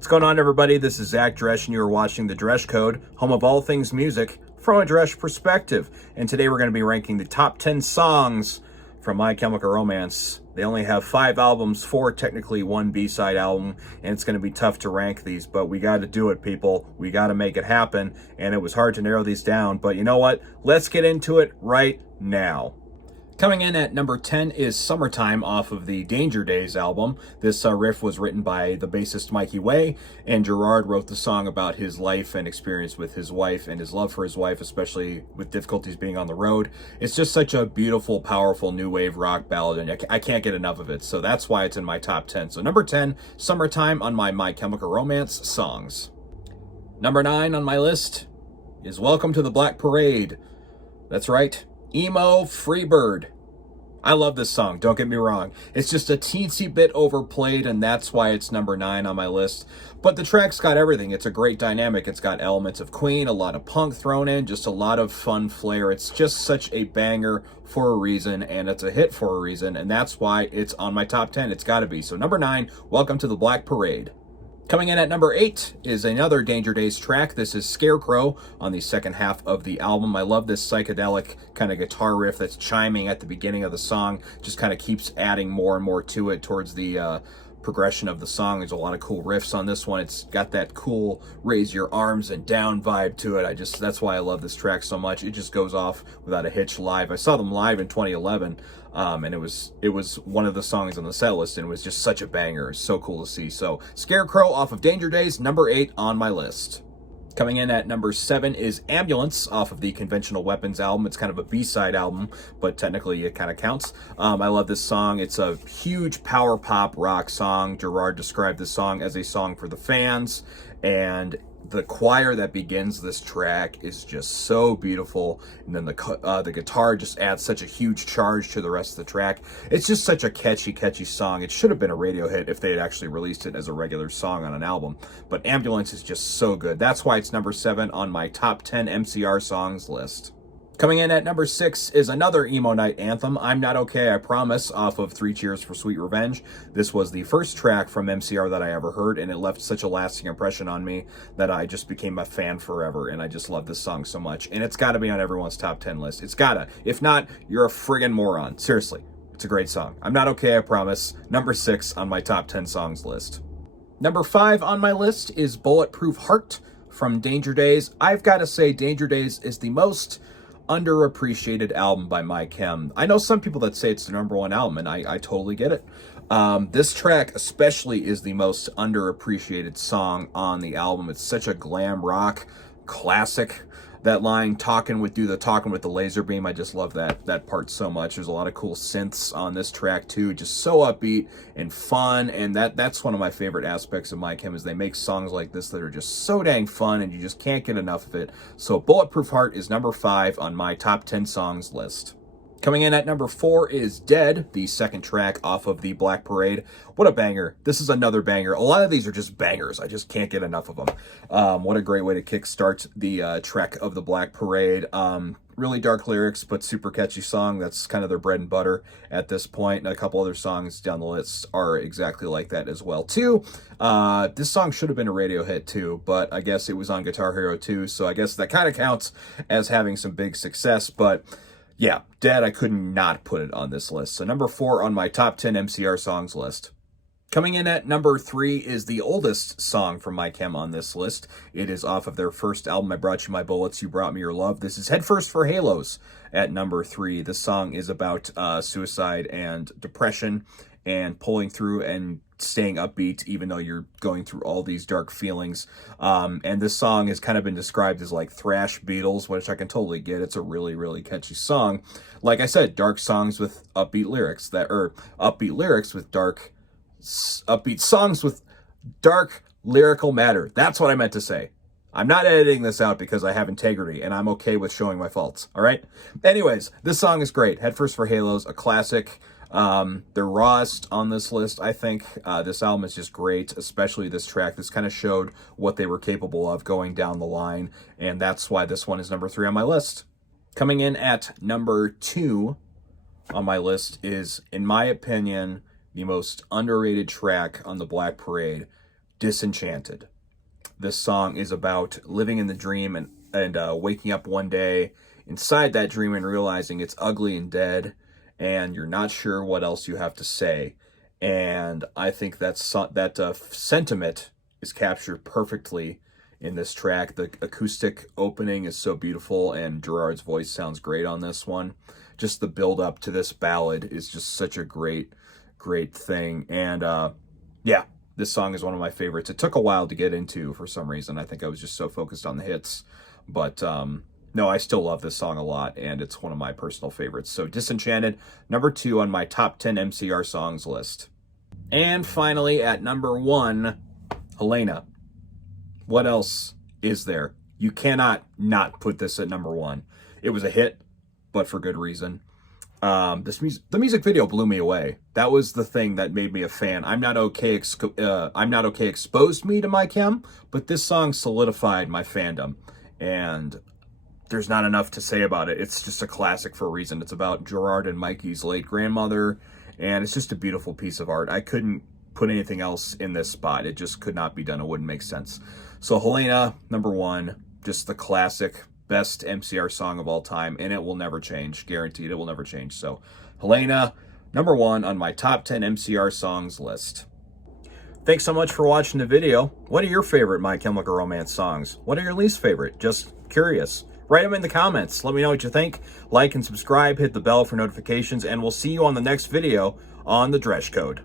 What's going on, everybody? This is Zach Dresch, and you are watching The Dresch Code, home of all things music from a Dresch perspective. And today we're going to be ranking the top 10 songs from My Chemical Romance. They only have 5 albums, 4 technically, 1 B-side album, and it's going to be tough to rank these, but we got to do it, people. We got to make it happen, and it was hard to narrow these down, but you know what? Let's get into it right now. Coming in at number 10 is Summertime off of the Danger Days album. This riff was written by the bassist Mikey Way, and Gerard wrote the song about his life and experience with his wife and his love for his wife, especially with difficulties being on the road. It's just such a beautiful, powerful new wave rock ballad, and I can't get enough of it, so that's why it's in my top 10. So number 10, Summertime on My Chemical Romance songs. Number 9 on my list is Welcome to the Black Parade. That's right. Emo Freebird. I love this song, don't get me wrong. It's just a teensy bit overplayed, and that's why it's number 9 on my list. But the track's got everything. It's a great dynamic. It's got elements of Queen, a lot of punk thrown in, just a lot of fun flair. It's just such a banger for a reason, and it's a hit for a reason, and that's why it's on my top 10. It's got to be. So number 9, Welcome to the Black Parade. Coming in at number 8 is another Danger Days track. This is Scarecrow on the second half of the album. I love this psychedelic kind of guitar riff that's chiming at the beginning of the song. Just kind of keeps adding more and more to it towards the progression of the song. There's a lot of cool riffs on this one. It's got that cool raise your arms and down vibe to it. That's why I love this track so much. It just goes off without a hitch live. I saw them live in 2011, and it was one of the songs on the set list, and it was just such a banger. It's so cool to see. So Scarecrow off of Danger Days, number 8 on my list. Coming in at number 7 is Ambulance off of the Conventional Weapons album. It's kind of a B-side album, but technically it kind of counts. I love this song. It's a huge power pop rock song. Gerard described this song as a song for the fans, and the choir that begins this track is just so beautiful, and then the guitar just adds such a huge charge to the rest of the track. It's just such a catchy song. It should have been a radio hit if they had actually released it as a regular song on an album, but Ambulance is just so good. That's why it's number 7 on my top 10 MCR songs list. Coming in at number 6 is another emo night anthem, I'm Not Okay, I Promise, off of 3 Cheers for Sweet Revenge. This was the first track from MCR that I ever heard, and it left such a lasting impression on me that I just became a fan forever, and I just love this song so much. And it's got to be on everyone's top 10 list. It's got to. If not, you're a friggin' moron. Seriously, it's a great song. I'm Not Okay, I Promise, number 6 on my top 10 songs list. Number 5 on my list is Bulletproof Heart from Danger Days. I've got to say, Danger Days is the most underappreciated album by My Chem. I know some people that say it's the number 1 album, and I totally get it. This track especially is the most underappreciated song on the album. It's such a glam rock classic. That line, do the talking with the laser beam, I just love that part so much. There's a lot of cool synths on this track too, just so upbeat and fun, and that's one of my favorite aspects of My Chem is they make songs like this that are just so dang fun and you just can't get enough of it. So Bulletproof Heart is number 5 on my top 10 songs list. Coming in at number 4 is Dead, the second track off of the Black Parade. What a banger. This is another banger. A lot of these are just bangers. I just can't get enough of them. What a great way to kickstart the track of the Black Parade. Really dark lyrics, but super catchy song. That's kind of their bread and butter at this point. And a couple other songs down the list are exactly like that as well, too. This song should have been a radio hit, too, but I guess it was on Guitar Hero 2, so I guess that kind of counts as having some big success, but yeah, Dead, I could not put it on this list. So number 4 on my top 10 MCR songs list. Coming in at number 3 is the oldest song from My Chem on this list. It is off of their first album, I Brought You My Bullets, You Brought Me Your Love. This is Headfirst for Halos at number 3. This song is about suicide and depression and pulling through and staying upbeat even though you're going through all these dark feelings. And this song has kind of been described as like thrash Beatles, which I can totally get. It's a really catchy song. Like I said, dark songs with upbeat lyrics upbeat songs with dark lyrical matter. That's what I meant to say. I'm not editing this out because I have integrity and I'm okay with showing my faults. All right. Anyways, this song is great. Headfirst for Halos, a classic. They're rawest on this list, I think. This album is just great, especially this track. This kind of showed what they were capable of going down the line, and that's why this one is number 3 on my list. Coming in at number 2 on my list is, in my opinion, the most underrated track on the Black Parade. Disenchanted. This song is about living in the dream and waking up one day inside that dream and realizing it's ugly and dead, and you're not sure what else you have to say. And I think that sentiment is captured perfectly in this track. The acoustic opening is so beautiful, and Gerard's voice sounds great on this one. Just the build up to this ballad is just such a great thing. And yeah, this song is one of my favorites. It took a while to get into for some reason. I think I was just so focused on the hits. But no, I still love this song a lot, and it's one of my personal favorites. So Disenchanted, number 2 on my top 10 MCR songs list. And finally, at number 1, Helena. What else is there? You cannot not put this at number 1. It was a hit, but for good reason. The music video blew me away. That was the thing that made me a fan. I'm Not Okay exposed me to My Chem, but this song solidified my fandom. And there's not enough to say about it. It's just a classic for a reason. It's about Gerard and Mikey's late grandmother, and it's just a beautiful piece of art. I couldn't put anything else in this spot. It just could not be done. It wouldn't make sense. So Helena, number 1, just the classic, best MCR song of all time, and it will never change. Guaranteed, it will never change. So Helena, number 1 on my top 10 MCR songs list. Thanks so much for watching the video. What are your favorite My Chemical Romance songs? What are your least favorite? Just curious. Write them in the comments. Let me know what you think. Like and subscribe, hit the bell for notifications, and we'll see you on the next video on the Dresh Code.